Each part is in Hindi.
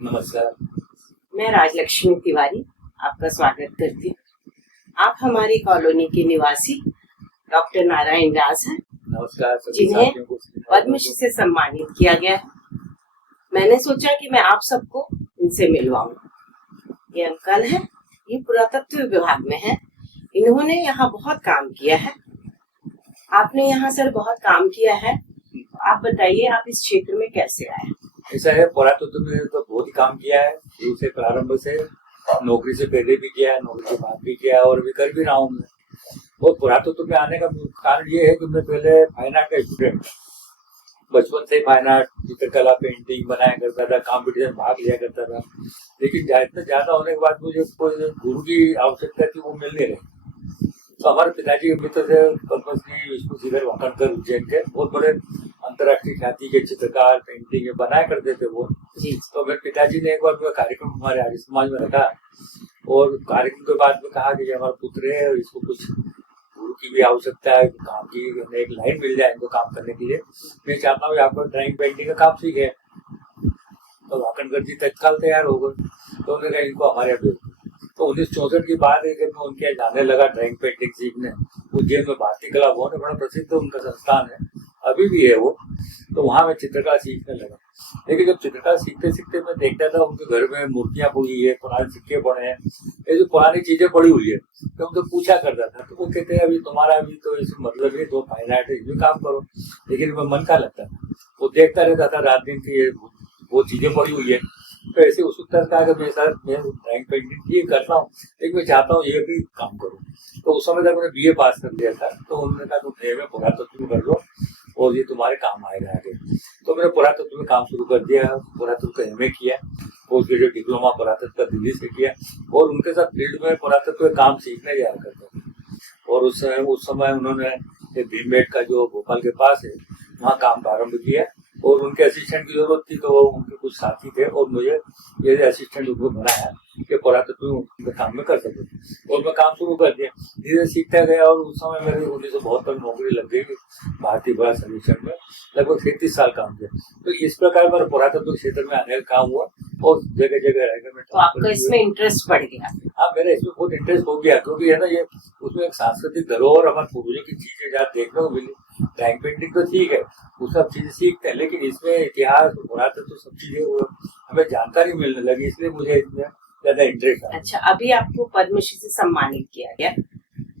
नमस्कार। मैं राजलक्ष्मी तिवारी आपका स्वागत करती हूँ। आप हमारी कॉलोनी के निवासी डॉक्टर नारायण दास हैं, नमस्कार। जिन्हें पद्मश्री से सम्मानित किया गया है। मैंने सोचा कि मैं आप सबको इनसे मिलवाऊं। ये अंकल हैं, ये पुरातत्व विभाग में हैं। इन्होंने यहाँ बहुत काम किया है। आपने यहाँ सर बहुत काम किया है। आप बताइए, आप इस क्षेत्र में कैसे आए? ऐसा है, पुरातत्व में तो बहुत ही काम किया है। शुरू से प्रारंभ से, नौकरी से पहले भी किया है, नौकरी के बाद भी किया है और अभी कर भी रहा हूँ मैं। और पुरातत्व में आने का कारण ये है कि मैं पहले फाइन आर्ट का स्टूडेंट, बचपन से फाइन आर्ट, चित्रकला, पेंटिंग बनाया करता था, कॉम्पिटिशन भाग लिया करता था। लेकिन ज्यादा होने के बाद मुझे कोई गुरु की आवश्यकता थी, वो मिल नहीं रही। तो हमारे पिताजी के मित्र थे पद्मश्री विष्णुशिखर वाकणकर उज्जैन के, बहुत बड़े अंतर्राष्ट्रीय ख्याति के चित्रकार, पेंटिंग बनाया करते थे वो जी। तो मेरे पिताजी ने एक बार कार्यक्रम हमारे आर्य समाज में रखा और कार्यक्रम के बाद में कहा कि हमारा पुत्र है, इसको कुछ गुरु की भी आवश्यकता है, काम की एक लाइन मिल जाए इनको काम करने के लिए। मैं चाहता हूँ आपको ड्राइंग पेंटिंग का काम सीखे। तो वाकणकर जी तत्काल तैयार हो गए। तो उन्होंने कहा इनको हमारे अभी। तो 1964 की बात है कि मैं उनके यहाँ जाने लगा ड्राइंग पेंटिंग सीखने। उज्जैन में भारतीय कला भवन है, बड़ा प्रसिद्ध उनका संस्थान है, अभी भी है वो। तो वहां मैं चित्रकला सीखने लगा। लेकिन जब चित्रकला सीखते सीखते मैं देखता था उनके घर में मूर्तियां पड़ी है, पुराने सिक्के पड़े हैं, ये जो पुरानी चीजें पड़ी हुई है। तो उनसे पूछा करता था, तो वो कहते हैं अभी तुम्हारा अभी तो इसमें मतलब है, तो फाइन आर्ट इसमें काम करो। लेकिन मैं मन का लगता था, वो देखता रहता था रात दिन की वो चीजें पड़ी हुई है। तो ऐसे उत्सुकता कहा कि मैं ड्राइंग पेंटिंग ये करता हूँ, लेकिन मैं चाहता हूँ ये भी काम करूँ। तो उस समय तक मैंने बीए पास कर लिया था। तो उन्होंने कहा तुम बीए में पुरातत्व कर लो और ये तुम्हारे काम आएगा आगे। तो मैंने पुरातत्व में काम शुरू कर दिया, पुरातत्व का एमए किया, पोस्ट ग्रेजुएट डिप्लोमा पुरातत्व का दिल्ली से किया और उनके साथ फील्ड में पुरातत्व का काम सीखने जाया करता था। और उस समय उन्होंने भीमबेट का जो भोपाल के पास है वहाँ काम प्रारंभ किया और उनके असिस्टेंट की जरूरत थी। तो उनके कुछ साथी थे और मुझे ये असिस्टेंट उनको बनाया कि पुरातत्व का काम में कर सके और मैं काम शुरू कर दिया। धीरे सीखता गया और उस समय मेरी 1972 नौकरी लग गई भारतीय पुरा सर्वेक्षण में। लगभग 33 साल काम किया। तो इस प्रकार मेरा पुरातत्व क्षेत्र में आने का काम हुआ और जगह जगह रहकर तो आपका इसमें इंटरेस्ट बढ़ गया? हाँ, मेरा इसमें बहुत इंटरेस्ट हो गया, क्योंकि है ना ये उसमें एक सांस्कृतिक धरोहर हमारे पूर्वजों की चीजें जहाँ देखने को मिली। ड्राइंग पेंटिंग तो ठीक है, वो सब चीजें सीखते हैं, लेकिन इसमें इतिहास, पुरातत्व सब चीजें हमें जानकारी मिलने लगी, इसलिए मुझे इसमें ज्यादा इंटरेस्ट है। अच्छा, अभी आपको पद्मश्री से सम्मानित किया गया,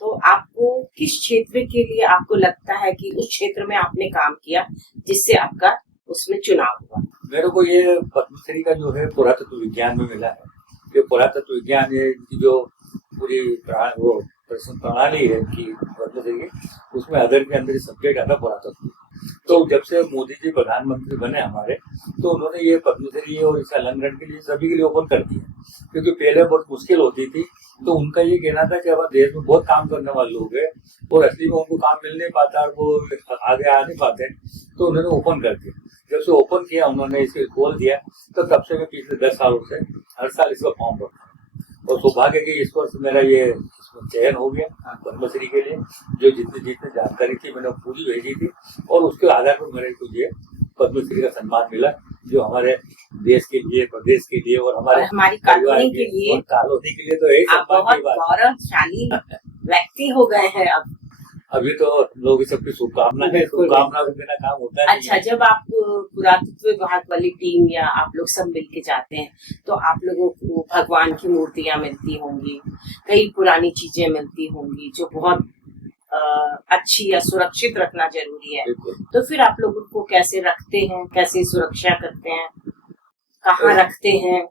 तो आपको किस क्षेत्र के लिए आपको लगता है कि उस क्षेत्र में आपने काम किया जिससे आपका उसमें चुनाव हुआ? मेरे को ये पद्मश्री का जो है पुरातत्व विज्ञान में मिला है। ये पुरातत्व विज्ञान है की जो पूरी वो प्रश्न प्रणाली है कि पद्मश्री की, उसमें अदर के अंदर सब्जेक्ट आता पुरातत्व। तो जब से मोदी जी प्रधानमंत्री बने हमारे, तो उन्होंने ये पद्मश्री और इस अलंकरण के लिए सभी के लिए ओपन कर दिया, क्योंकि पहले बहुत मुश्किल होती थी। तो उनका ये कहना था कि हमारे देश में बहुत काम करने वाले लोग हैं और असली में उनको काम मिल नहीं पाता और वो आगे आ नहीं पाते, तो उन्होंने ओपन कर दिया। जब से ओपन किया उन्होंने, इसे खोल दिया, तो तब से मैं पिछले 10 सालों से हर साल इसका फॉर्म भरता हूँ। और सौभाग्य की इस वर्ष मेरा ये चयन हो गया पद्मश्री के लिए। जो जितनी जानकारी थी मैंने पूरी भेजी थी और उसके आधार पर मेरे को ये पद्मश्री का सम्मान मिला, जो हमारे देश के लिए, प्रदेश के लिए और हमारी कॉलोनी के लिए, कॉलोनी के लिए तो यही सम्मान की बात। गौरवशाली व्यक्ति हो गए हैं अब। अभी तो लोग सबकी शुभकामना है, शुभकामना के बिना काम होता है। अच्छा, जब आप पुरातत्व विभाग वाली टीम या आप लोग सब मिलके जाते हैं, तो आप लोगों को भगवान की मूर्तियां मिलती होंगी, कई पुरानी चीजें मिलती होंगी जो बहुत अच्छी या सुरक्षित रखना जरूरी है। तो फिर आप लोग उनको कैसे रखते हैं, कैसे सुरक्षा करते हैं, कहाँ रखते हैं?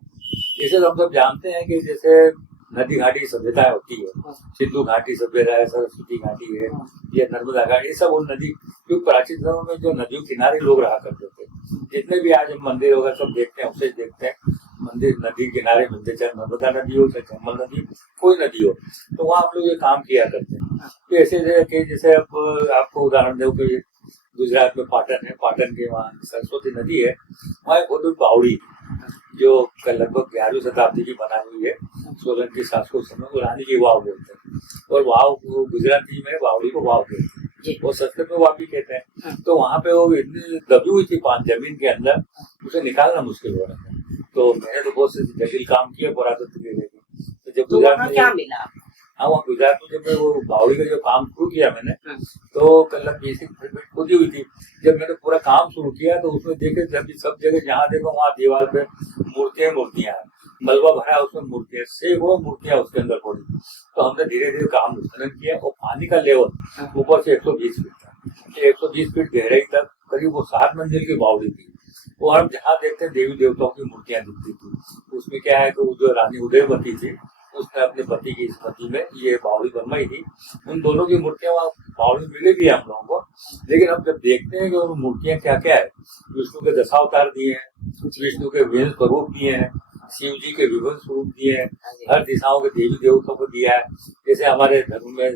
जैसे हम सब जानते हैं कि जैसे नदी घाटी सभ्यता होती है, सिंधु घाटी सभ्यता है, सरस्वती घाटी है, या नर्मदा घाटी, ये सब उन नदी, क्योंकि प्राचीन समय में जो नदियों किनारे लोग रहा करते थे, जितने भी आज हम मंदिर वगैरह सब देखते हैं, उसे देखते हैं मंदिर नदी किनारे मिलते, चाहे नर्मदा नदी हो, चाहे चंबल नदी, कोई नदी हो, तो वहाँ आप लोग ये काम किया करते हैं। तो ऐसे जैसे अब आपको उदाहरण दो कि गुजरात में पाटन है, पाटन के वहाँ सरस्वती नदी है, वहाँ एक बहुत बड़ी बावड़ी जो लगभग 11वीं शताब्दी की बनाई हुई है, सोलंकी शासकों समय को रानी की वाव बोलते हैं। और वाव गुजराती में बावड़ी को वाव कहते हैं, वो संस्कृत में वापी कहते हैं। तो वहाँ पे वो इतनी दबी हुई थी जमीन के अंदर, उसे निकालना मुश्किल हो रहा था। तो मैंने तो बहुत से जटिल काम किया पुरातत्व के लिए। तो जब तो गुजरात वहाँ में, क्या मिला? हाँ वहाँ गुजरात में जब मैं वो बावड़ी का जो काम शुरू किया मैंने, तो कल बेसिक खुदी हुई थी। जब मैंने पूरा काम शुरू किया तो उसमें देखे जब सब जगह जहाँ देखो वहाँ दीवार पे मूर्तियां हैं, मलबा भरा है उसमें मूर्तियां, सैकड़ों मूर्तियां उसके अंदर पड़ी। तो हमने धीरे धीरे काम उत्खनन किया और पानी का लेवल ऊपर से 120 फीट था, 120 फीट गहराई तक करीब वो 7 मंजिल की बावड़ी थी। और हम जहाँ देखते हैं देवी देवताओं की मूर्तियां दिखती थी। उसमें क्या है कि वो जो रानी उदयवती थी उसने अपने पति की स्मृति में ये बावड़ी बनवाई थी। उन दोनों की मूर्तियां वहाँ बावड़ी मिलेगी हम लोगों को। लेकिन हम जब देखते हैं कि उन मूर्तियां क्या क्या है, विष्णु के दशावतार दिए हैं, विष्णु के विभिन्न स्वरूप दिए हैं, शिव जी के विभिन्न स्वरूप दिए हैं, हर दिशाओं के देवी देवताओं को दिया है। जैसे हमारे धर्म में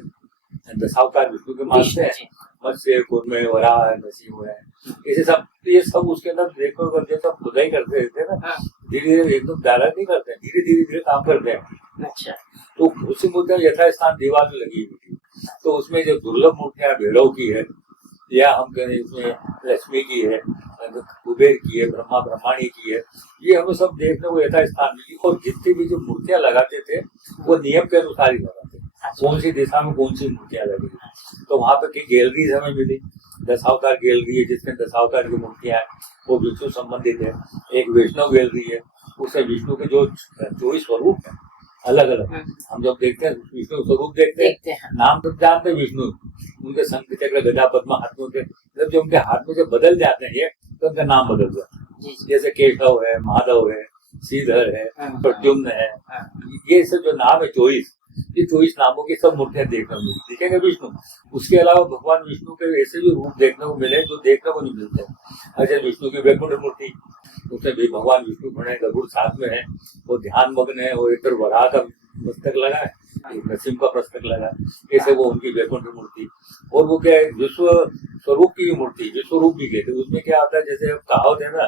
दशावतार विष्णु के मानते हैं, मत्स्य कूर्म वराह नरसिंह है, ऐसे सब। ये सब उसके अंदर देखो करते सब खुदाई करते रहते हैं ना, धीरे धीरे एकदम डायरेक्ट नहीं करते हैं, धीरे धीरे काम करते हैं। अच्छा। तो उसी मुद्दा यथास्थान दीवार में लगी हुई थी। तो उसमें जो दुर्लभ मूर्तियां भैरव की है, या हम कहें इसमें लक्ष्मी की है, कुबेर की है, ब्रह्मा ब्रह्माणी की है, ये हमें सब देखने को यथास्थान मिली। और जितनी भी जो मूर्तियां लगाते थे वो नियम के अनुसार ही लगाते, कौन सी दिशा में कौन सी मूर्तियां लगेगी। तो वहां पे कई गैलरीज हमें मिली, दशावतार गैलरी है जिसमें दशावतार की मूर्तियां हैं वो विष्णु संबंधित है। एक वैष्णव गैलरी है, उसमें विष्णु के जो 24 स्वरूप है अलग अलग, हम जब देखते हैं विष्णु स्वरूप देखते हैं, नाम तो जानते हैं विष्णु, उनके शंख चक्र गदा पद्म हाथ में, जब जो उनके हाथ में जब बदल जाते हैं ये, तो उनका नाम बदल जाता है। जैसे केशव है, माधव है, श्रीधर है, प्रद्युम्न है, ये सब जो नाम है 24, ये 24 नामों की सब मूर्तियां देखने को मिलती दिखेंगे विष्णु। उसके अलावा भगवान विष्णु के ऐसे भी रूप देखने को मिले जो देखने को नहीं मिलते। अच्छा, विष्णु की वैकुंठ मूर्ति, उसमें भी भगवान विष्णु खड़े, गरुड़ साथ में है, वो ध्यान मग्न है, वो एक वराह का मस्तक लगा है, नरसिंह का मस्तक लगा, ऐसे वो उनकी वैकुंठ मूर्ति। और वो क्या है, विश्व स्वरूप की मूर्ति, विश्व रूप भी कहते हैं। उसमें क्या होता है, जैसे कहावत है ना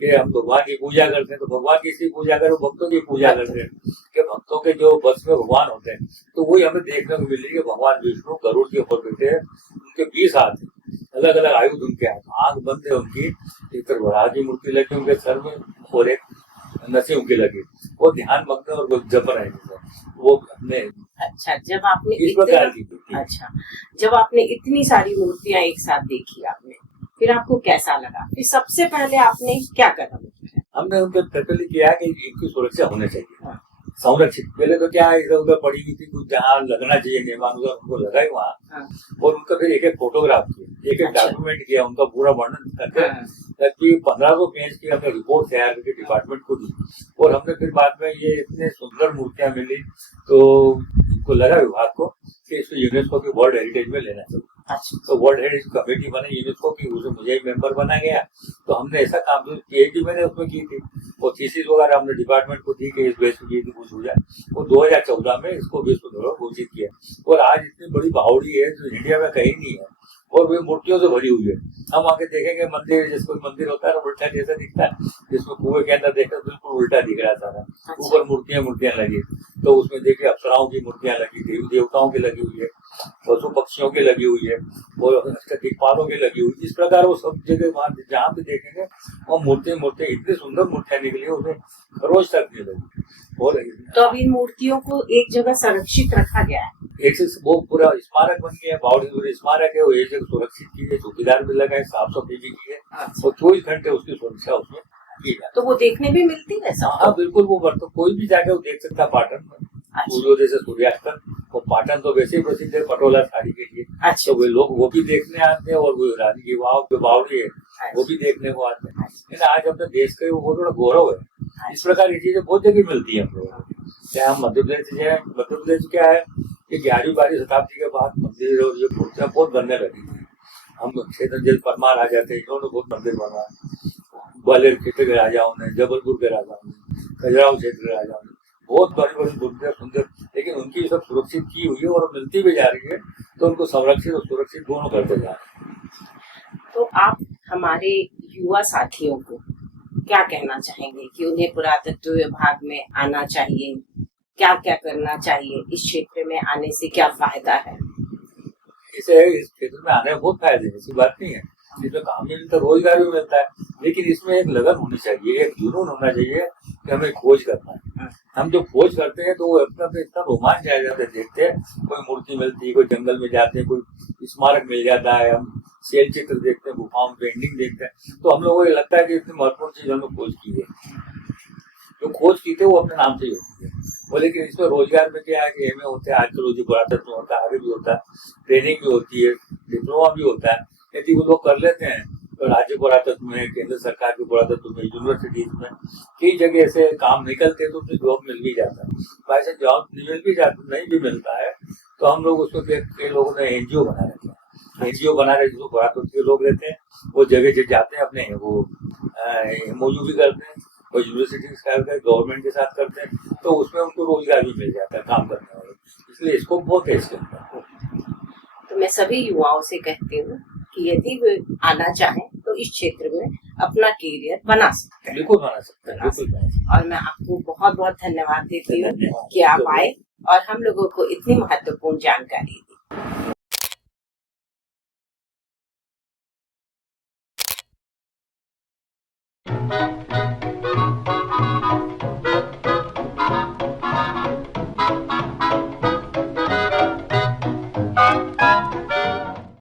कि हम भगवान की पूजा करते हैं, तो भगवान किसी पूजा करो, भक्तों की पूजा करते हैं, कि भक्तों के जो बस में भगवान होते हैं। तो वही हमें देखने को मिल रही है, भगवान विष्णु गरुड़ के ऊपर बैठे हैं, उनके 20 हाथ है, अलग अलग आयुध उनके हाथ, आंख बंद है उनकी, एक तरफ वराह की मूर्ति लगी उनके सर में और एक नरसिंह की लगी, वो ध्यान मग्न और वो जप रहे हैं वो हमने। अच्छा, जब आपने इस प्रकार की, अच्छा, जब आपने इतनी सारी मूर्तियां एक साथ देखी आपने, फिर आपको कैसा लगा? फिर सबसे पहले आपने क्या कदम उठाया? हमने उनको टोटली किया कि इनकी सुरक्षा होनी चाहिए, संरक्षित। पहले तो क्या इधर उधर पड़ी हुई थी, कुछ जहाँ लगना चाहिए नियमानुसार उनको लगाए वहाँ, और उनका फिर एक एक फोटोग्राफ किया, एक एक डॉक्यूमेंट किया, उनका पूरा वर्णन करके 1500 पेज की हमने रिपोर्ट तैयार करके डिपार्टमेंट को दी। और हमने फिर बाद में ये इतने सुंदर मूर्तियां मिली तो इनको लगा विभाग को कि इसको यूनेस्को की वर्ल्ड हेरिटेज में लेना चाहिए। तो वर्ल्ड हेरिटेज कमेटी बनी यूनेस्को की, उसमें मुझे मेंबर बना गया। तो हमने ऐसा काम जो पीएचडी मैंने उसमें की थी, और थीसिस वगैरह हमने डिपार्टमेंट को दी कि इस बेस की कुछ हो जाए। और 2014 में इसको विश्व धरोहर घोषित किया। और आज इतनी बड़ी बावड़ी है जो इंडिया में कहीं नहीं है, और वे मूर्तियों से भरी हुई है। हम आके देखेंगे मंदिर, जिसको मंदिर होता है उल्टा जैसा दिखता है, जिसमें कुएं के अंदर देखते बिल्कुल उल्टा दिख रहा सारा, ऊपर मूर्तियां लगी। तो उसमें देखिए अप्सराओं की मूर्तियां लगी, देवी देवताओं की लगी हुई है, पशु पक्षियों की लगी हुई है, और दिक्पालों की लगी हुई। इस प्रकार वो सब जगह जहाँ पे देखेंगे वो मूर्तियां इतनी सुंदर मूर्तियां निकली, उसमें खरोच तक नहीं लगी। और तो अब इन मूर्तियों को एक जगह संरक्षित रखा गया है, एक से वो पूरा स्मारक बन गया, बावड़ी स्मारक है, वो एक जगह सुरक्षित की है, चौकीदार भी लगा है, साफ सफाई भी की है, और 24 घंटे उसकी सुरक्षा उसमें की जाए। तो वो देखने भी मिलती है? हाँ बिल्कुल, वो तो कोई भी जाके वो देख सकता है पाटन में, सूर्योदय से सूर्यास्त तक। वो पाटन तो वैसे ही प्रसिद्ध है पटोला साड़ी के लिए। तो वे लोग वो भी देखने आते हैं, और वो रानी की वाव जो बावड़ी है वो भी देखने को आते हैं। लेकिन आज अपने देश का वो थोड़ा गौरव है। इस प्रकार की चीजें बहुत जगह मिलती है हम लोगों को। क्या हम मध्य प्रदेश क्या है कि 11वीं-12वीं शताब्दी के बाद मंदिर और ये मूर्तियां बहुत बनने लगी थी। हम क्षेत्र परमार आ जाते हैं, इन्होंने बहुत मंदिर बनवाया, ग्वालियर क्षेत्र के राजाओं ने, जबलपुर के राजाओं ने, खजुराहो क्षेत्र के राजाओं ने, बहुत बड़ी बड़ी मूर्तियां सुंदर, लेकिन उनकी सब सुरक्षित की हुई है और मिलती भी जा रही है। तो उनको संरक्षित और सुरक्षित दोनों करते जा रहे हैं। तो आप हमारे युवा साथियों को क्या कहना चाहेंगे कि उन्हें पुरातत्व विभाग में आना चाहिए, क्या क्या करना चाहिए, इस क्षेत्र में आने से क्या फायदा है? इसे इस क्षेत्र में आने में बहुत फायदे हैं, ऐसी बात नहीं है। इसमें काम भी मिलता है, रोजगार भी मिलता है, लेकिन इसमें एक लगन होनी चाहिए, एक जुनून होना चाहिए कि हमें खोज करना है। हम जो खोज करते हैं तो वो अपना पे इतना रोमांच आ जाता है, देखते हैं कोई मूर्ति मिलती है, कोई जंगल में जाते हैं, कोई स्मारक मिल जाता है, हम शैल चित्र देखते हैं, गुफाओं पेंटिंग देखते हैं, तो हम लोगों को ये लगता है कि इतनी महत्वपूर्ण चीज हमने खोज की है। जो खोज की थी वो अपने नाम से ही होती है वो, लेकिन इसमें रोजगार में क्या है कि एमए होते हैं, आर्कियोलॉजी पुरातत्व होता है, आगे भी होता है, ट्रेनिंग भी होती है, डिप्लोमा भी होता है। यदि वो लोग कर लेते हैं तो राज्य पुरातत्व में, केंद्र सरकार के पुरातत्व में, यूनिवर्सिटीज में कई जगह ऐसे काम निकलते हैं तो उसमें जॉब मिल भी जाता है। वैसे जॉब मिल भी जाता, नहीं भी मिलता है तो हम लोग उसको कई लोगों ने एनजीओ बना रखे हैं, एनजीओ बना रहे जिसको पुरातत्व के लोग रहते हैं, वो जगह जाते हैं, अपने वो एमओयू भी करते हैं, और यूनिवर्सिटी करते हैं, गवर्नमेंट के साथ करते हैं, तो उसमें उनको रोजगार भी मिल जाता है काम करने वाले, इसलिए इसको बहुत है इसके अंदर। तो मैं सभी युवाओं से कहती हूँ कि यदि वे आना चाहें तो इस क्षेत्र में अपना कैरियर बना सकते हैं। बिल्कुल बना सकते हैं, बिल्कुल बना सकते हैं। और मैं आपको बहुत बहुत धन्यवाद देती हूँ कि आप आए और हम लोगों को इतनी महत्वपूर्ण जानकारी दी।